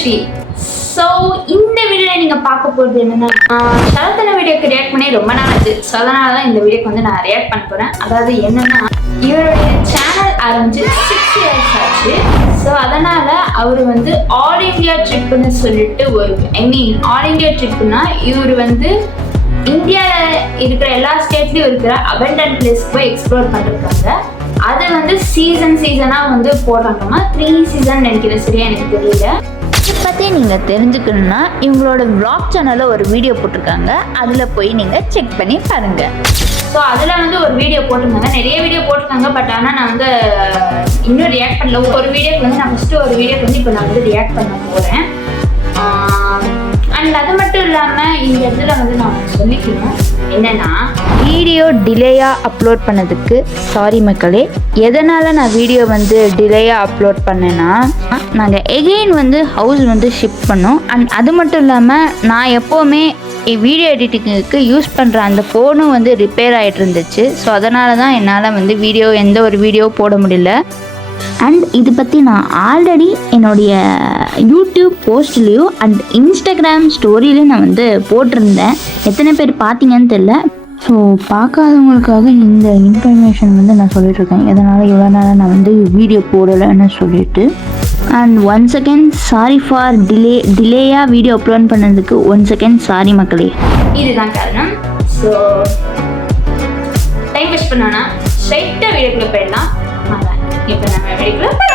Sri. So இந்த வீடியோவில் நீங்கள் பார்க்க போகிறது என்னென்னா, சரத்தன வீடியோக்கு ரியாக்ட் பண்ணி ரொம்ப நாள் ஆச்சு. ஸோ அதனால தான் இந்த வீடியோக்கு வந்து நான் ரியாக்ட் பண்ண போகிறேன். அதாவது என்னென்னா, இவருடைய சேனல் ஆரம்பிச்சு 6 இயர்ஸ் ஆச்சு. ஸோ அதனால் அவர் வந்து ஆல் இண்டியா ட்ரிப்புன்னு சொல்லிட்டு ஆல் இண்டியா ட்ரிப்புனா இவர் வந்து இந்தியாவில் இருக்கிற எல்லா ஸ்டேட்லையும் இருக்கிற அபண்டன்ட் பிளேஸ்க்கு போய் எக்ஸ்ப்ளோர் பண்ணிருக்காங்க. அதை வந்து சீசனாக வந்து போடுறாங்கம்மா. 3 சீசன் நினைக்கிறேன், சரியா எனக்கு தெரியல. இதை பற்றி நீங்கள் தெரிஞ்சுக்கணுன்னா இவங்களோட vlog சேனலில் ஒரு வீடியோ போட்டிருக்காங்க, அதில் போய் நீங்கள் செக் பண்ணி பாருங்கள். ஸோ அதில் வந்து ஒரு வீடியோ போட்டிருந்தாங்க, நிறைய வீடியோ போட்டிருக்காங்க. பட் ஆனால் நான் வந்து இன்னும் ரியாக்ட் பண்ணல. ஒரு வீடியோக்கு வந்து நான் ஃபஸ்ட்டு ஒரு வீடியோக்கு வந்து இப்போ நான் வந்து ரியாக்ட் பண்ண போகிறேன். அண்ட் அது மட்டும் இல்லாமல் இந்த இடத்துல வந்து நான் சொல்லிக்கணும் என்னென்னா, வீடியோ டிலேயாக அப்லோட் பண்ணதுக்கு சாரி மக்களே. எதனால் நான் வீடியோ வந்து டிலேயாக அப்லோட் பண்ணேன்னா, நாங்கள் எகெயின் வந்து ஹவுஸ் வந்து ஷிஃப்ட் பண்ணோம். அண்ட் அது மட்டும் இல்லாமல் நான் எப்போவுமே வீடியோ எடிட்டிங்க்கு யூஸ் பண்ணுற அந்த ஃபோனும் வந்து ரிப்பேர் ஆகிட்டு இருந்துச்சு. ஸோ அதனால தான் என்னால் வந்து எந்த ஒரு வீடியோ போட முடியல. அண்ட் இது பற்றி நான் ஆல்ரெடி என்னுடைய யூடியூப் போஸ்ட்லேயும் அண்ட் இன்ஸ்டாகிராம் ஸ்டோரியிலையும் நான் வந்து போட்டிருந்தேன். எத்தனை பேர் பார்த்தீங்கன்னு தெரில. ஸோ பார்க்காதவங்களுக்காக இந்த இன்ஃபர்மேஷன் வந்து நான் சொல்லிகிட்ருக்கேன், எதனால் இவ்வளோ நேரம் நான் வந்து வீடியோ போடலைன்னு சொல்லிட்டு. And once again sorry for டிலேயாக வீடியோ அப்லோட் பண்ணதுக்கு ஒன்ஸ் அகேன் சாரி மக்களே. இதுதான் காரணம். ஸோ டைம் வேஸ்ட் பண்ணோன்னா ஸ்ட்ரைட்டாக வீடியோக்குள்ளே போயிடலாம். இப்போ நம்ம வீடியோக்குள்ளே போகலாம்.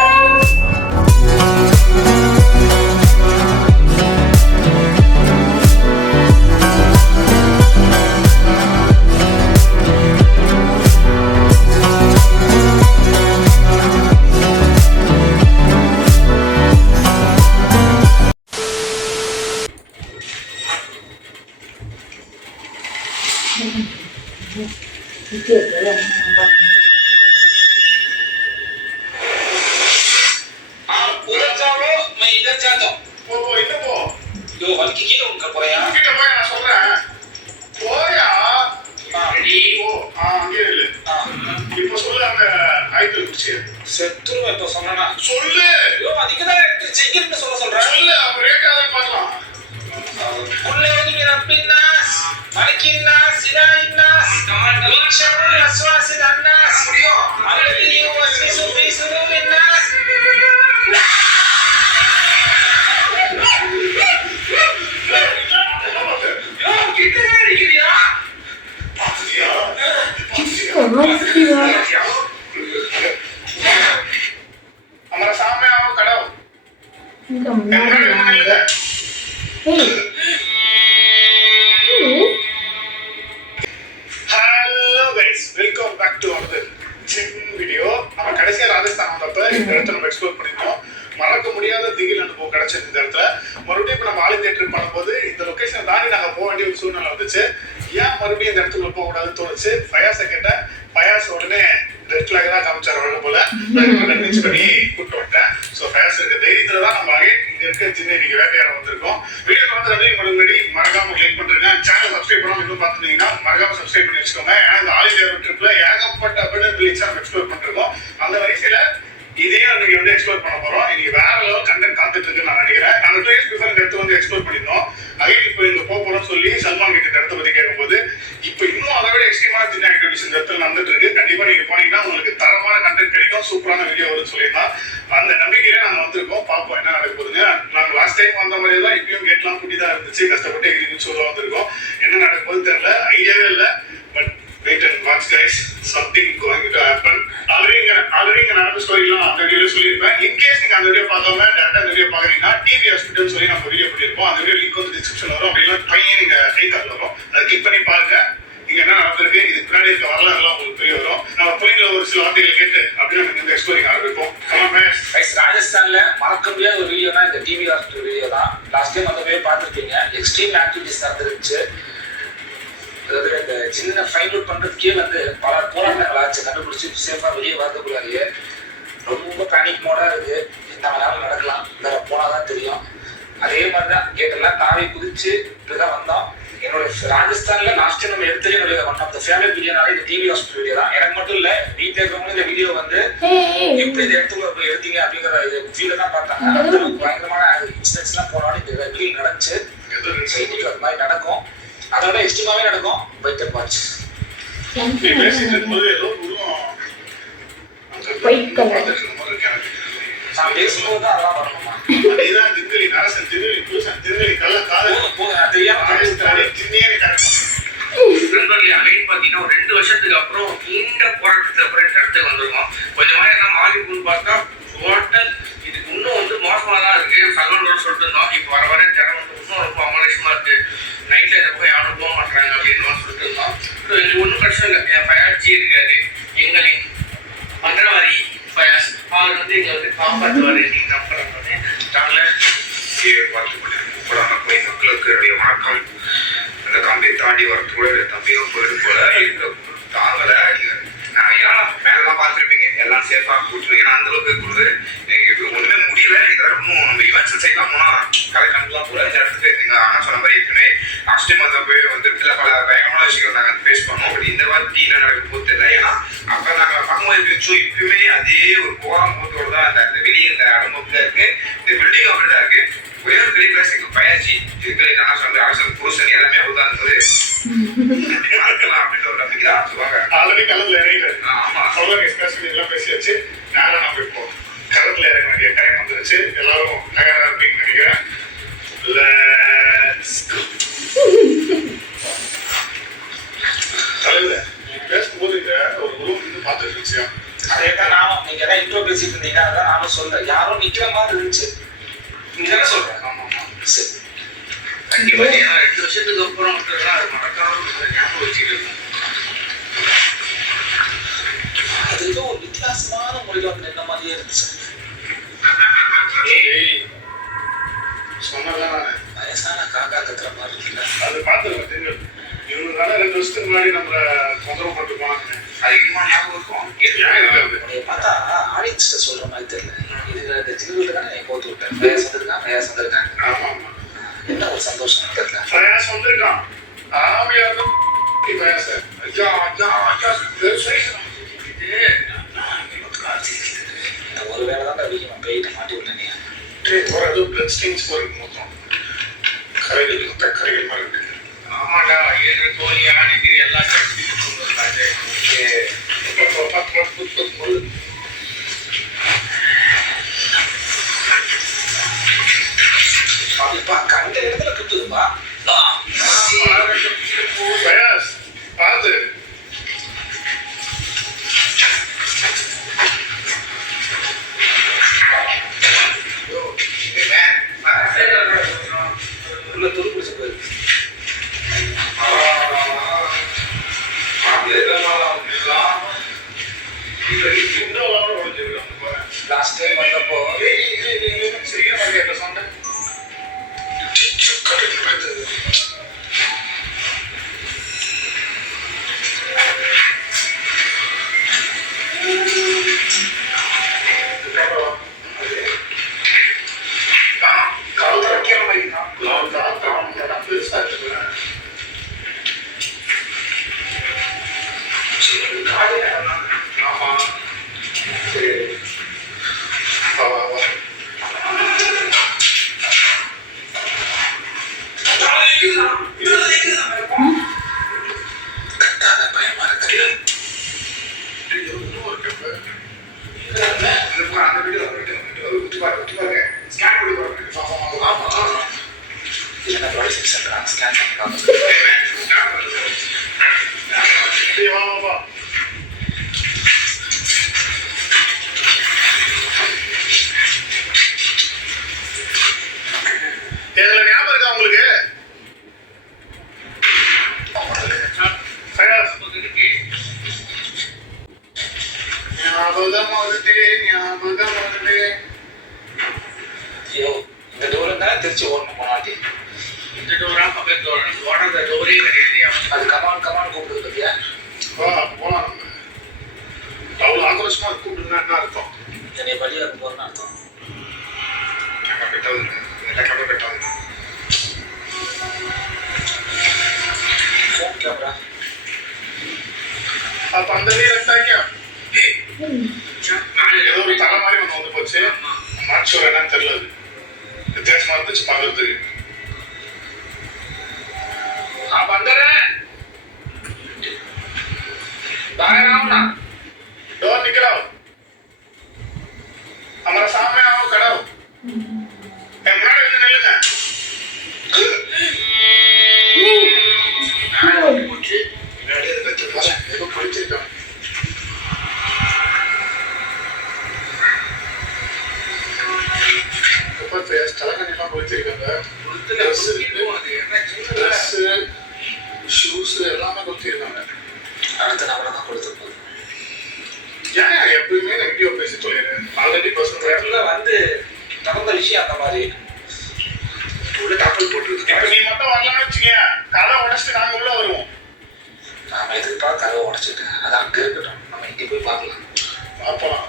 மறக்க முடியாத திகில் அனுபவம் கிடைச்சது இந்த இடத்துல. மறுபடியும் இப்போ நம்ம ஆல் இந்தியா ட்ரிப் பண்ணும்போது இந்த லொக்கேஷனை தாண்டி நாங்கள் போக வேண்டிய ஒரு சூழ்நிலை வந்துச்சு. ஏன் மறுபடியும் இந்த இடத்துல போகக்கூடாதுன்னு தோணுச்சு. ஃபயாஸை கேட்டேன். ஃபயாஸ் உடனே ரெட் ஃபிளாக் தான் காமிச்சார் வழக்கம் போல. கன்வின்ஸ் பண்ணி கூப்பிட்டு விட்டேன். ஸோ ஃபயாஸ் இருக்க தைரியத்துல தான் நம்ம இங்க இருக்க சின்ன இன்னைக்கு வேட்டையாட வந்திருக்கோம். வீடியோ வந்து முன்னாடி மறக்காம கிளிக் பண்ணுறேங்க. சேனல் சப்ஸ்கிரைப் பண்ணாமல் இன்னும் பார்த்துட்டீங்கன்னா மறக்காம சப்ஸ்கிரைப் பண்ணி வச்சுக்கோங்க. ஏன்னா இந்த ஆல் இந்தியா ட்ரிப்ல ஏகப்பட்ட அபண்டன்ட் பிளேஸை நம்ம எக்ஸ்ப்ளோர் பண்ணிருக்கோம். அந்த வரிசையில இதையும் இன்னைக்கு வந்து எக்ஸ்ப்ளோர் பண்ண போறோம். இன்னைக்கு வேற லெவல் கண்டென்ட் காத்துட்டு இருக்குன்னு நான் நினைக்கிறேன். நாங்கள் 2 இயர்ஸ் பிஃபோர் இந்த இடத்த வந்து எக்ஸ்ப்ளோர் பண்ணியிருந்தோம். அகைன் இப்போ இங்க போறோம்னு சொல்லி சல்மான் கிட்ட இந்த இடத்த பத்தி கேட்கும்போது இப்போ இன்னும் அதை விட எக்ஸ்ட்ரீமான சின்ன ஆக்டிவிட்டிஸ் இந்த இடத்துல நடந்துட்டு இருக்கு. கண்டிப்பா நீங்க போனீங்கன்னா உங்களுக்கு தரமான கண்டென்ட் கிடைக்கும், சூப்பரான வீடியோ வரும்னு சொல்லியிருந்தோம். அந்த நம்பிக்கையில நாங்க வந்திருக்கோம். பார்ப்போம் என்ன நடக்க போகுதுங்க. நாங்க லாஸ்ட் டைம் வந்த மாதிரியே தான் இப்பயும் கேட்லாம் கூட்டி தான் இருந்துச்சு. கஷ்டப்பட்டு எங்களுக்கு சொல்ல வந்திருக்கோம். என்ன நடக்க போகுது தெரியல, ஐடியாவே இல்லை. But wait and watch guys, something going to happen. already நடந்த ஸ்டோரிலாம் அந்த வீடியோல சொல்லியிருப்பேன். இன் கேஸ் நீங்க அந்த வீடியோ பார்க்காம டேரக்டா அந்த வீடியோ பாக்குறீங்கன்னா டிவி ஹாஸ்பிட்டல் சொல்லி நம்ம வீடியோ பண்ணிருப்போம். அந்த வீடியோ லிங்க் வந்து டிஸ்கிரிப்ஷன் வரும். அப்படின்னா பையன் நீங்க கை கால் வரும், அதை கிளிக் பண்ணி பாருங்க. இங்க என்ன நடந்திருக்கு, இதுக்கு பின்னாடி இருக்க வரலாறுலாம் உங்களுக்கு தெரிய வரும். நம்ம பிள்ளைங்கள ஒரு சில வார்த்தைகளை கேட்டு அப்படியே நம்ம இந்த எக்ஸ்ப்ளோரிங் ஆரம்பிப்போம். ராஜஸ்தான்ல மறக்க முடியாத ஒரு வீடியோனா இந்த டிவி ஹாஸ்பிட்டல் வீடியோ தான். லாஸ்ட் டைம் அந்த வீடியோ பார்த்துருப்பீங்க. எக்ஸ்ட்ரீம் ஆக்டிவிட்டிஸ் நடந்துருச்சு. அதாவது இந்த சின்ன ஃபைண்ட் அவுட் பண்றதுக்கே வந்து பல போராட்டங்கள் ஆச்சு. கண்டுபிடிச்சி சேஃபா வெளியே வரதுக்குள்ளாரியே ரொம்ப பேனிக் மோடா இருக்கு. என்ன வேணாலும் நடக்கலாம், வேற போனாதான் தெரியும். அதே மாதிரிதான் கேட்டெல்லாம் தாவி குதிச்சு இப்படிதான் வந்தோம். என்னோட ராஜஸ்தான்ல லாஸ்ட் நம்ம எடுத்தது என்னுடைய ஒன் ஆஃப் த ஃபேவரட் வீடியோனால இந்த டிவி ஹாஸ்பிட்டல் வீடியோ தான். எனக்கு மட்டும் இல்ல வீட்டில் இருக்கிறவங்க இந்த வீடியோ வந்து எப்படி இந்த இடத்துல போய் எடுத்தீங்க அப்படிங்கிற ஃபீல தான் பார்த்தாங்க. அந்த அளவுக்கு பயங்கரமான இன்சிடென்ட்ஸ்லாம் போனாலும் இந்த ஃபீல் நடந்துச்சு. இன்னைக்கு அது மாதிரி நடக்கும், அதோட எக்ஸ்ட்ரீமாவே நடக்கும். பைக் வாட்ச் பேசிட்டு இருக்கும்போது ஏதோ ஒயிட் கலர் நான் பேசும்போது தான் அதெல்லாம் வரணுமா? அதேதான் திங்களி நரசன் திங்களி கல்ல காதல் தெரியாம சின்னியே கிடக்கும். நண்பர்களே, அகைன் பார்த்தீங்கன்னா ஒரு 2 வருஷத்துக்கு அப்புறம் நீண்ட போராட்டத்துக்கு அப்புறம் இந்த இடத்துக்கு வந்திருக்கோம். கொஞ்சமாக என்ன மாறிக்குன்னு பார்த்தா டோட்டல் இதுக்கு இன்னும் வந்து மோசமாக தான் இருக்கு. சகோதரர் சொல்லிட்டு இருந்தோம். இப்போ வர வர ஜனம் வந்து இன்னும் ரொம்ப அமலேஷமா இருக்கு. நைட்ல இந்த பக்கம் யாரும் போக மாட்டாங்க அப்படின்னு சொல்லிட்டு இருந்தோம். எங்களுக்கு ஒன்றும் பிரச்சனை இல்லை. என் ஃபயாஜி இருக்காரு, எங்களின் மந்திரவாதி ஃபயாஸ். அவர் வந்து எங்களை வந்து காப்பாற்றுவார். நீங்கள் நம்புறாங்க. நாங்கள் பார்த்து கொண்டிருக்கோம். போய் மக்களுக்கு என்னுடைய வணக்கம். அந்த தம்பி தாண்டி வரக்கூட தம்பியும் போயிட்டு போல இருக்க தாங்கல. ஏன்னா மேலாம் பார்த்துருப்பீங்க, எல்லாம் சேஃபா கூட்டுருங்க. ஏன்னா அந்த அளவுக்கு கொடுது ஒண்ணுமே முடியல. இதை ரொம்ப நம்ம யுவன்சல் சைட்லாம் போனா கலை கணக்குலாம் போல இந்த இடத்துக்கு நீங்க அண்ணா சொன்ன மாதிரி இருக்குன்னு லாஸ்ட் டைம் அந்த போய் வந்து பல பயங்கரமான விஷயங்கள் நாங்கள் ஃபேஸ் பண்ணோம். பட் இந்த வாட்டி என்ன நடக்க போது தெரியல. ஏன்னா அப்ப நாங்கள் பார்க்கும்போது இருந்துச்சோம் இப்பயுமே அதே ஒரு கோரம் போத்தோடு தான் அந்த வெளியே இந்த அனுபவத்துல இருக்கு. இந்த பில்டிங் அப்படிதான் இருக்கு. ஒரே ஒரு பெரிய கிளாஸ் எங்க பயாச்சி இருக்கிற நான் சொல்ற அரசன் புருஷன் எல்லாமே அவர்தான் இருந்தது அப்படின்னு ஒரு நம்பிக்கை தான் சொல்லுவாங்க. ஆல்ரெடி கலர்ல இறங்கிட்டாரு. ஆமா, சொல்லுங்க ஸ்பெஷல் எல்லாம் பேசியாச்சு. நேரம் நம்ம இப்போ கலர்ல இறங்க வேண்டிய டைம் வந்துருச்சு. எல்லாரும் தயாரா இருப்பீங்கன்னு நினைக்கிறேன். தலைவர் பேசும்போது இங்க ஒரு ரூம் வந்து பார்த்துட்டு விஷயம் அதே தான் நானும் நீங்க எல்லாம் இன்ட்ரோ பேசிட்டு இருந்தீங்க. அதான் நானும் சொல்றேன். யாரும் நிக்கிற மாதிரி இருந்துச்சு. நீங்க தானே சொல்றேன். ஆமா ஆமா சரி, கண்டிப்பா. ஏன்னா 2 வருஷத்துக்கு அப்புறம் அது மறக்காம ஞாபகம் வச்சுக்கிட்டு அது ஏதோ ஒரு வித்தியாசமான முறையில் வந்து நின்ன மாதிரியே இருந்துச்சு. சொன்னதான் வயசான காக்கா கத்துற மாதிரி இருக்குல்ல. அது பார்த்துருக்கோம் தெரியும். இவங்க 2 வருஷத்துக்கு முன்னாடி நம்மள தொந்தரவு பண்ணிட்டு போனாங்க. அது இன்னும் ஞாபகம் இருக்கும். ஏன் இருக்காது? உன்னைய பார்த்தா ஆடியன்ஸ்ட சொல்ற மாதிரி தெரியல. இதுல இந்த ஜில்லுல தானே கோத்து விட்டேன். வயசு வந்திருக்காங்க. ஆமா ஆமா. என்ன ஒரு சந்தோஷம் தெரியல. பிரயாஸ் வந்திருக்கான். ஆமையா பிரயாஸ். ஐயா ஐயா ஐயா ஒரு வேலை தான் அடிக்கணும். பெயிட்ட மாட்டி விட்டேன். ஒரு பிளட் ஸ்டெயின்ஸ் போயிருக்கு மொத்தம். கரைகள் மொத்த கரைகள் மாதிரி இருக்கு. ஆமாடா, 7 கோழி ஆடிக்கிற எல்லாம் கட்டிட்டு வந்தாச்சு. அப்படிப்பா கண்ட இடத்துல குத்துதுப்பா. பிரயாஸ் பார்த்து உள்ள துரு பிடிச்ச போயிருக்கு. லாஸ்ட் டைம் வந்தப்போ இதுல ஞாபகம் இருக்கா உங்களுக்கு? ஞாபகம் வருது. ஐயோ இந்த டோர் தான் திருச்சி ஓடணும் போனாட்டி. இந்த டோரா பக்கத்து டோர் ஓடாத டோரே கிடையாது. அது கமான் கூப்பிடுது பத்தியா. போலாம். அவ்வளவு ஆக்ரோஷமா கூப்பிடுனா என்ன அர்த்தம்? என்னைய பள்ளியாக போறேன்னு அர்த்தம். கேமரா அப்ப அந்த நீர் எடுத்தாக்கா ஏதோ ஒரு தலை மாதிரி ஒண்ணு வந்து போச்சு. மாட்சூர் என்னன்னு தெரியல, அது வித்தியாசமா இருந்துச்சு பாக்குறதுக்கு. डोर निकलाओ, हमारा सामने आओ, खड़ा हो, मुनाडी வந்து நில்லுங்க. போச்சு முன்னாடி எடுத்து போறேன், ஏதோ பிடிச்சிருக்கான். இப்போ ஃபேஸ் தலகணிலாம் பிடிச்சிருக்காங்க. ட்ரெஸ் ஷூஸ் எல்லாமே கொடுத்திருக்காங்க. அடுத்த நபரை தான் கொடுத்துருப்போம். ஏன் எப்பயுமே நெகட்டிவா பேசி சொல்லிடுறேன். ஆல்ரெடி பர்சனல் வந்து நடந்த விஷயம் அந்த மாதிரி உள்ள கப்பல் போட்டுருக்கு. இப்ப நீ மட்டும் வரலாம்னு வச்சுக்கேன், கதை உடைச்சிட்டு நாங்க உள்ள வருவோம். நாம எதுக்காக கதை உடைச்சிட்டு அது அங்க இருக்கட்டும், நம்ம இங்கே போய் பார்க்கலாம். பார்ப்போம்.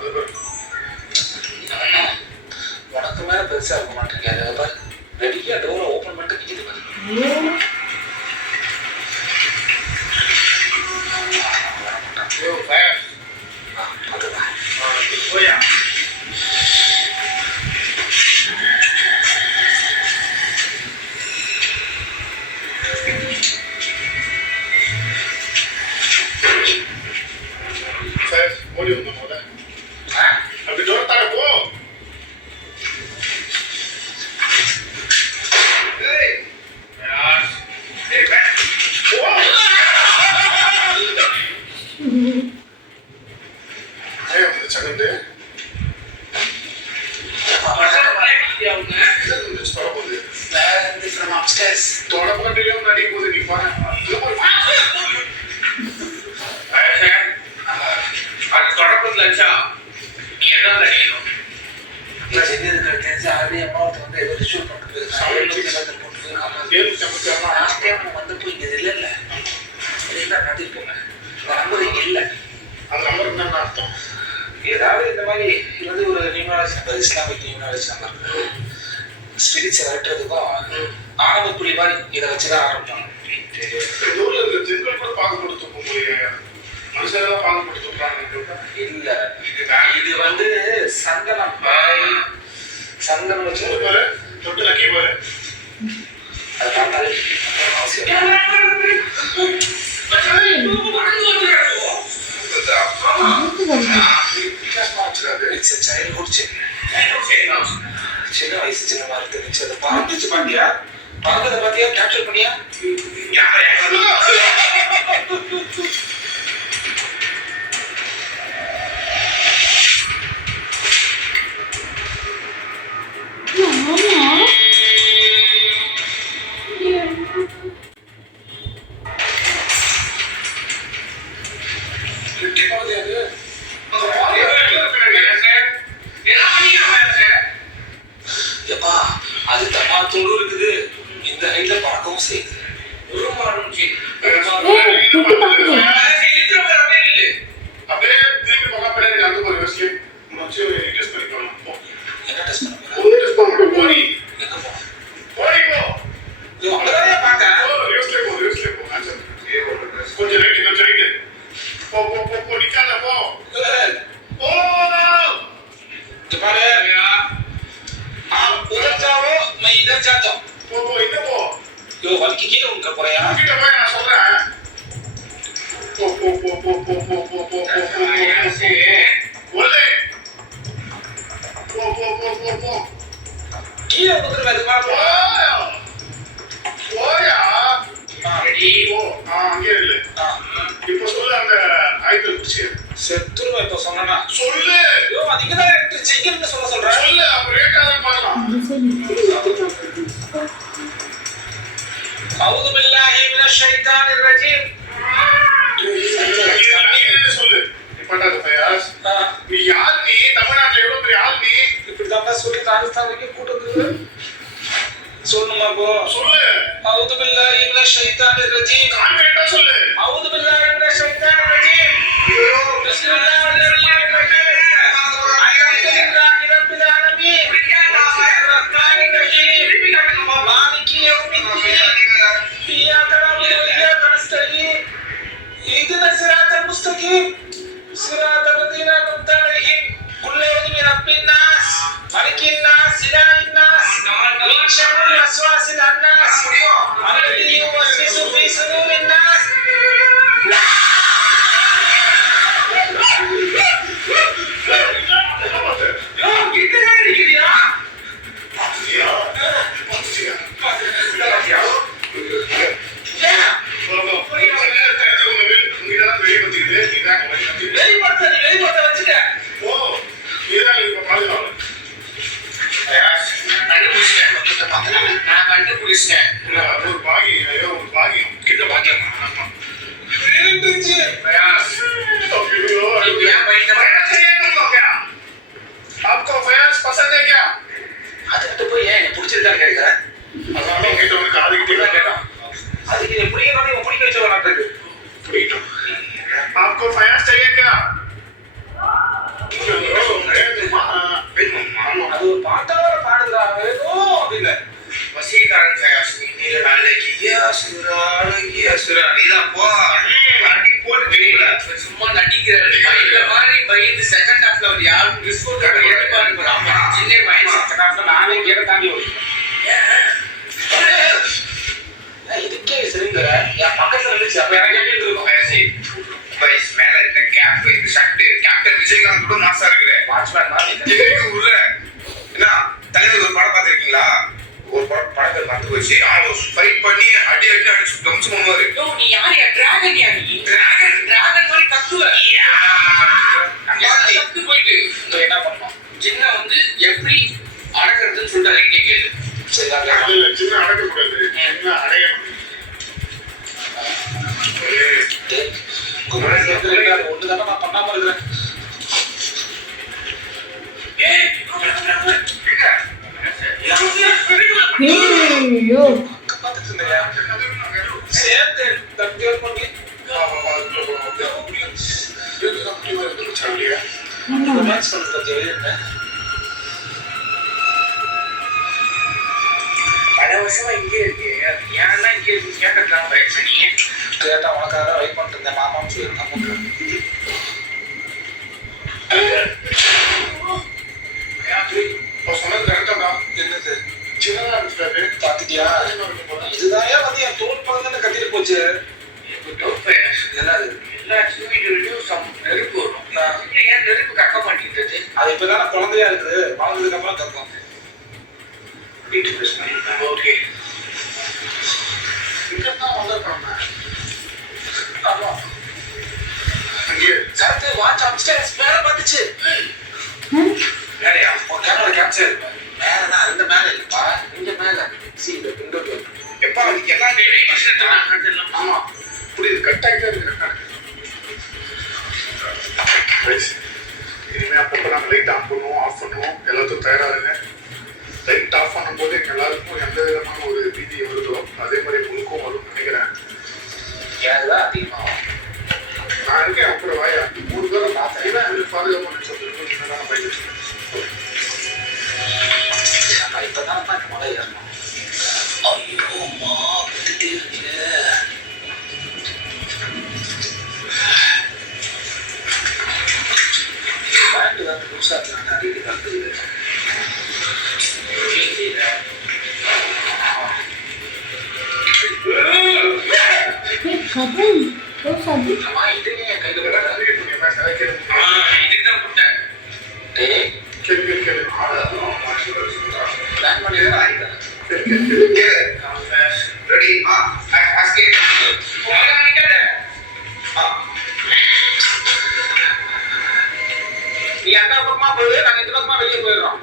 உனக்கு மேல பெருசா இருக்க மாட்டேங்க. அதாவது ரெடியா டோரை ஓபன் பண்ணிட்டு நிக்குது பாரு. ஓடி வந்தோம் போல அப்படி தோறத்தார போ. செகண்ட் தொடப்பட்டிலும் நடிக்கும் போது நீ பாரு. அது தொடக்கத்துல வச்சா நீ என்ன நினைக்கணும்? தெரிஞ்சு ஆல்ரெடி அமௌண்ட் வந்து ஏதோ ரிசீவ் பண்ணிட்டு லாஸ்ட் டைம் வந்தப்போ இங்க இது இல்ல என்ன நடத்திருப்போங்க. நம்பர் இங்க இல்ல. அந்த நம்பர் என்ன அர்த்தம்? ஏதாவது இந்த மாதிரி இது வந்து ஒரு numerology number, Islamic numerology number. Spirits விரட்டுறதுக்கும் ஆணவ புள்ளி மாதிரி இதை வச்சுதான் ஆரம்பிப்பாங்க. இந்த ஊர்ல இருக்க ஜென்கள் கூட பாக்கு கொடுத்து போய் மனுஷங்களாம் பாக்கு கொடுத்து இல்ல இது வந்து சந்தனம் சந்தனம் வச்சு பாரு, தொட்டு நக்கி பாரு. அது பார்த்தாலே அவசியம். சின்ன வயசு சின்ன மாதிரி தெரிஞ்சு அதை பார்த்துச்சு. பாத்தியா பார்த்ததை பாத்தியா கேப்சர் பண்ணியா? எப்பா அது தமாத்தோடு இருக்குது, இந்த ஹைட்ல பார்க்கவும் செய்யுது. அப்படியே திரும்பி போக பின்னாடி நடந்து போய் யோசிச்சு முடிச்சு டெஸ்ட் பண்ணி போகலாம். என்ன டெஸ்ட் பண்ண டெஸ்ட் பண்ண போறீ எங்க போ போய் போ. அங்கதான் பாக்க யோசிச்சு போ ஆன்சர். கொஞ்சம் ரைட் போ போ போ போ நிக்காத போ போ. பாரு उधर जाओ मैं इधर जाता हूँ. போ போ இங்க போ. யோ வலிக்கு கீழே உங்க போறியா? கிட்ட போய் நான் சொல்றேன். போ போ போ போ போ போ போ போ போ ஒலே போ போ போ போ போ கீழே உட்கார்ந்து வேதுமா போ. போயா ரெடி போ. அங்கே இல்ல. இப்போ சொல்ல அந்த ஆயிட்டு குச்சி செத்துருவா இப்ப சொன்னா சொல்லு. யோ அதிக தான் எடுத்து செஞ்சிருன்னு சொல்றேன். சொல்லு அப்ப ரேட்டா தான் பார்க்கலாம். அவுது பில்லாஹி மினஷ் ஷைத்தானிர் ரஜீம். சொல்லு நீ பண்ணாத ஃபயாஸ். நீ யார்? நீ தமிழ்நாட்டுல எவ்வளவு பெரிய ஆள் நீ? இப்படி தான் சொல்லி ராஜஸ்தான் வரைக்கும் கூட்டது சொல்லுமா போ. சொல்லு. அவுது பில்லாஹி மினஷ் ஷைத்தானிர் ரஜீம். கான்ஃபிடென்ட்டா சொல்லு. அவுது பில்லாஹி மினஷ் ஷைத்தானிர் ரஜீம். பிஸ்மில்லாஹிர் ரஹ்மானிர் ரஹீம். அல்ஹம்துலில்லாஹி ரப்பில் ஆலமீன். ரஹ்மானிர் ரஹீம். மாலிகி யௌமிddin. இய்யாக நஅபுது வ இய்யாக நஸ்தஈன். الرجيم صراط الذين أنعمت عليهم غير المغضوب الناس ملك الناس إله الناس من شر الوسواس الخناس الذي يوسوس في صدور الناس. आपको फायनांस पसंद है क्या? அதுக்கிட்ட போய் ஏன் பிடிச்சிருக்கான்னு கேட்கிறேன். அதான் உங்ககிட்ட ஒரு காது கிட்ட கேட்டான். அதுக்கு நீ பிடிக்கணும், நீ பிடிக்க வச்சு வரலாற்றுக்கு. आपको फायनांस चाहिए क्या? அது ஒரு பாட்டாவர பாடுறா வேணும் அப்படின்னு. வசீகரன் ஃபயாஸ் நீல நாளைக்கியா சுரா நீதான் போ அடி போட்டு தெரியல சும்மா நடிக்கிற இந்த மாதிரி பைந்து செகண்ட் ஹாஃப்ல வந்து யாரும் டிஸ்கவுண்ட் எடுப்பாங்க. ஆமா சின்ன பையன் செகண்ட் ஹாஃப்ல நானே கேட தாண்டி ஓடுறேன். இதுக்கே சரிங்க என் பக்கத்துல இருந்துச்சு. அப்ப எனக்கு எப்படி இருக்கும் ஃபயாசி பைஸ் மேல இந்த கேப் இந்த ஷர்ட் கேப்டன் விஜயகாந்த் கூட மாசா இருக்குற வாட்ச்மேன் மாதிரி இதுக்கு உள்ள என்ன தலைவர் ஒரு படம் பார்த்திருக்கீங்களா? ஒரு படத்தை பார்த்து போச்சு அவன் ஃபைட் பண்ணி அடி அடிச்சு கமிச்சு போவாரு. நீ யாரு டிராகன் யா நீ டிராகன் மாதிரி கத்துவ கத்து போயிட்டு என்ன பண்ணணும் சின்ன வந்து எப்படி அடக்கிறதுன்னு சொல்லிட்டு அதை கேட்குது. சரிங்களா? இல்ல சின்ன அடக்க கூடாது, சின்ன அடையணும். ஒண்ணுதானே நான் பண்ணாம இருக்கிறேன். ஐயோ பார்த்துட்டு இருந்தேயா சேர்த்து தட்டி பண்ணி ரொமான்ஸ் பண்றது என்ன பல வருஷமா இங்கே இருக்கு. ஏன்னா இங்கே இருக்கு கேட்கலாம் பயிற்சி நீ கேட்டா உனக்காக தான் வெயிட் பண்ணிட்டு இருந்தேன். மாமான்னு சொல்லியிருந்தேன். சொன்னது கரெக்டா? என்னது சின்னதா இருந்துச்சு. பாத்துட்டியா? இதுதான் வந்து என் தோல் பழங்க கத்திட்டு போச்சு. என்னது எல்லா வீடியோலையும் நெருப்பு வரும். ஏன் நெருப்பு கக்க மாட்டேங்குது? அது இப்பதான் நான் குழந்தையா இருக்குது. வளர்ந்ததுக்கு அப்புறம் கத்தும். வீட்டு பிரச்சனை ஓகே இங்கதான் வந்திருக்காங்க. ஆமா அங்கே சரத்து வாட்ச் அப்ஸ்டேர்ஸ் மேல வந்துச்சு. வேலையா கேமரா கேப்சர் மேலதான் அந்த மேல இல்லப்பா இங்க மேல சி இந்த விண்டோ எப்ப அதுக்கு எல்லாம் டெய்லி பர்சன்ட் ஆமா புரியுது, கட் ஆகிட்டே இருக்கு. இனிமே அப்பப்போ நாங்கள் லைட் ஆன் பண்ணுவோம், ஆஃப் பண்ணுவோம், எல்லாத்துக்கும் தயாரா இருங்க. லைட் ஆஃப் பண்ணும்போது எங்க எல்லாருக்கும் எந்த விதமான ஒரு பீதி வருதோ அதே மாதிரி உங்களுக்கும் வரும்னு நினைக்கிறேன். ஏதுதான் அதிகமாகும். நான் இருக்கேன் அப்புறம் வாயா 3 பேரை பார்த்தேன். எனக்கு பாதுகாப்பு சொல்லிட்டு நான் போயிட்டு இப்பதான் மழை ஏறணும். ஐயோ அம்மா விட்டுட்டே இருக்கீங்க. பேண்ட் வந்து லூஸா இருந்தாங்க. அடிக்கடி கட்டுது. அம்மா இதுங்க என் கையில போடுறேன். இதுதான் புட்டேன் டேய் கேள்வி கேள்வி பிளான் பண்ணிடுறேன். ஆயிட்டேன் ரெடி ஆஸ்கே நீ அந்த பக்கமா போயிடு, நாங்க இந்த பக்கமா வெளியே போயிடுறோம்.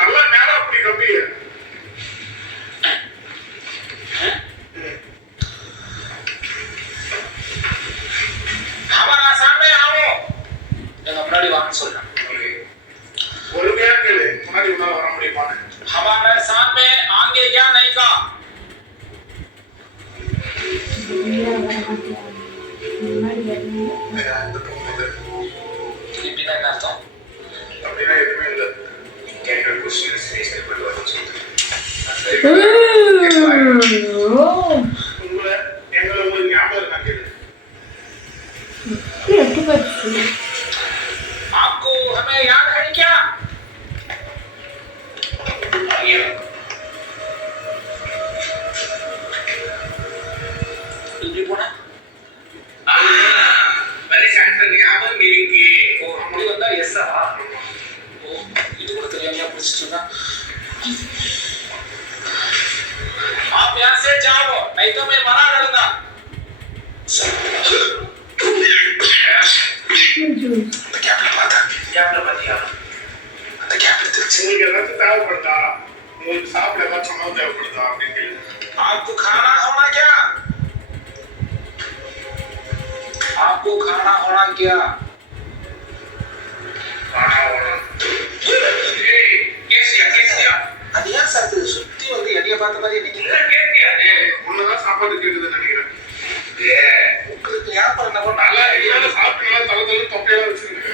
நல்லா நேரம் அப்படி கம்மி. எங்க முன்னாடி வான்னு சொல்றேன். பொறுமையா கேளு, முன்னாடி உன்னால வர முடியுமான்னு. हमारे सामने आगे क्या नहीं का இந்த பொண்ணு இப்படின்னா என்ன அர்த்தம்? அப்படின்னா எதுவுமே இல்லை. கேட்குற கொஸ்டின் ரீசன் பண்ணி வரணும்னு சொல்லிட்டு உங்களை எங்களை உங்களுக்கு ஞாபகம் இருக்கா கேளு. आपको हमें याद है क्या? இப்படி போனா பரிசு ஆன்சர் ஞாபகம் இருக்கு. ஓ அப்படி வந்தா எஸ்ஸா? ஓ இது கூட தெரியாமையா பிடிச்சிட்டீங்கன்னா आप यहाँ से जाओ नहीं तो मैं मना करूंगा. அந்த கேப்ல பார்த்தா கேப்ல பாத்தியா? அந்த கேப்ல தெரிச்சு உங்களுக்கு ஏதாச்சும் தேவைப்படுதா, உங்களுக்கு சாப்பிட ஏதாச்சும் உணவு தேவைப்படுதா அப்படின்னு கேளு. आपको खाना होना क्या? आपको खाना होना क्या? கேசியா அது ஏன் சார் இது சுத்தி வந்து என்னைய பார்த்த மாதிரி நிக்கிறீங்க? என்ன கேட்டியா? உன்னதான் சாப்பாடு கேக்குதுன்னு நினைக்கிறேன். உங்களுக்கு ஞாபகம் என்ன நல்லா நல்லா எங்கேயாவது சாப்பிட்டு நல்லா தலை தலை தொப்பையெல்லாம் வச்சிருங்க.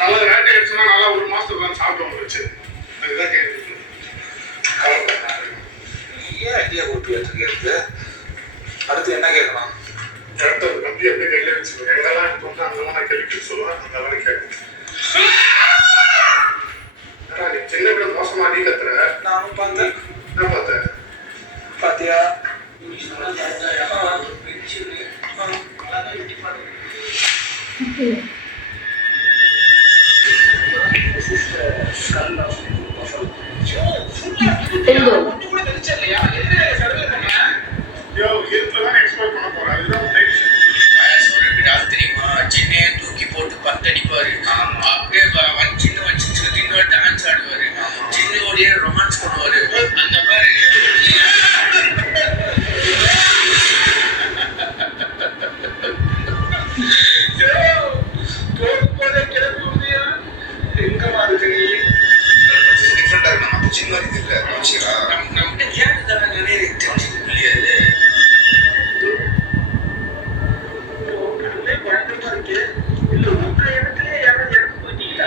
நல்லா ரேட் ஆயிடுச்சுன்னா நல்லா ஒரு மாசத்துக்கு வந்து சாப்பிட்டு வந்துருச்சு. அதுதான் கேக்குது. ஏன் ஐடியா கொடுத்து வச்சிருக்கிறது? அடுத்து என்ன கேட்கணும்? கரெக்டா ஒரு கம்பி அப்படியே கையில வச்சுக்கோங்க. எங்கெல்லாம் எனக்கு வந்து அங்கெல்லாம் நான் கேள்வி சொல்லுவேன். அந்த மாதிரி கேட்கும். நீ சின்ன விட மோசமா நீ கத்துற. நானும் பார்த்தேன். என்ன பார்த்தேன்? பாத்தியா? யோ, இதுல தான் எக்ஸ்போர்ட் பண்ண போறேன். அதுதான் டென்ஷன். தெரியுமா? சின்னைய தூக்கி போட்டு பத்தடிப்பாரு. அப்படியே சின்ன வச்சு சின்ன டான்ஸ் ஆடுவாரு. சின்னோடைய ரொமான்ஸ் பண்ணுவாரு. அந்த மாதிரி நம்மகிட்ட கேட்டு தானே நிறைய தெரிஞ்சுக்க முடியாது. குழந்தைமா இருக்கு. இல்ல உங்க இடத்துல யாரும் இறந்து போயிட்டீங்களா?